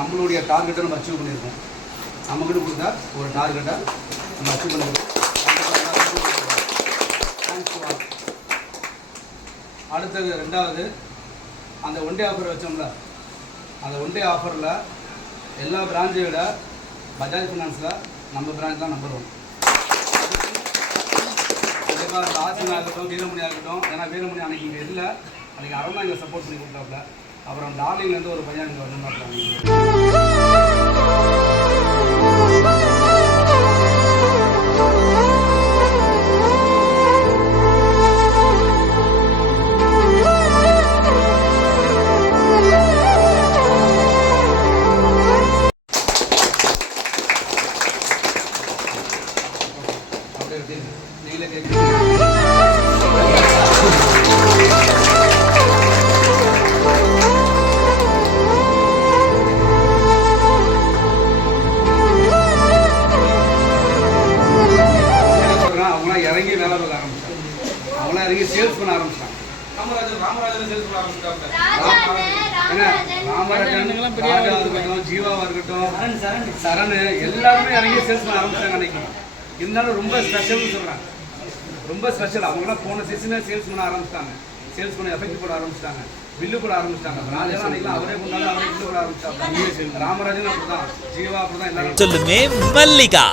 நம்மளுடைய டார்கெட்டை நம்ம அச்சீவ் பண்ணியிருக்கோம். நம்மக்கிட்ட கொடுத்தா ஒரு டார்கெட்டை நம்ம அச்சீவ் பண்ணியிருக்கோம். அடுத்தது ரெண்டாவது, அந்த ஒன் டே ஆஃபர் வச்சோம்ல, அந்த ஒன் டே ஆஃபரில் எல்லா பிரான்ச்சை விட பஜாஜ் ஃபினான்ஸில் நம்ம பிரான்ச் தான் நம்பர் 1. கண்டிப்பாக அந்த ஆசிரியர் ஆகட்டும், வீரமணி ஆகட்டும். ஏன்னா வீரமணி அன்றைக்கி இங்கே இல்லை, அன்றைக்கி அருணா இங்கே சப்போர்ட் பண்ணி கொடுத்தாப்புல. அப்புறம் டார்லிங்லேருந்து ஒரு பையன் இங்கே வரணும்னாப்புல. நீங்களே கேட்குறீங்க. அவங்களாம் இறங்கி வேலை பார்க்க ஆரம்பிச்சாங்க. அவங்களாம் இறங்கி சேல்ஸ் பண்ண ஆரம்பிச்சாங்க. ராமராஜன் சேல்ஸ் பண்ண ஆரம்பிச்சிட்டாங்க. ராமராஜன், ராஜா இருக்கட்டும், ஜீவாவாக இருக்கட்டும், சரண் எல்லாருமே இறங்கி சேல்ஸ் பண்ண ஆரம்பிச்சாங்க அன்னைக்கு. இருந்தாலும் ரொம்ப ஸ்பெஷல்னு சொல்கிறாங்க. ரொம்ப ஸ்பெஷல். அவங்களாம் போன சீசனே சேல்ஸ் பண்ண ஆரம்பிச்சிட்டாங்க. சேல்ஸ் பண்ண எஃபெக்ட் போட ஆரம்பிச்சிட்டாங்க. பில்லு போட ஆரம்பிச்சிட்டாங்க. ராஜா அன்னைக்கு அவரே கொண்டாலும் அவரே பில்லு போட ஆரம்பிச்சிட்டாங்க. ராமராஜன் அப்படிதான், ஜீவா அப்படிதான் எல்லாரும். சொல்லுமே மல்லிகா.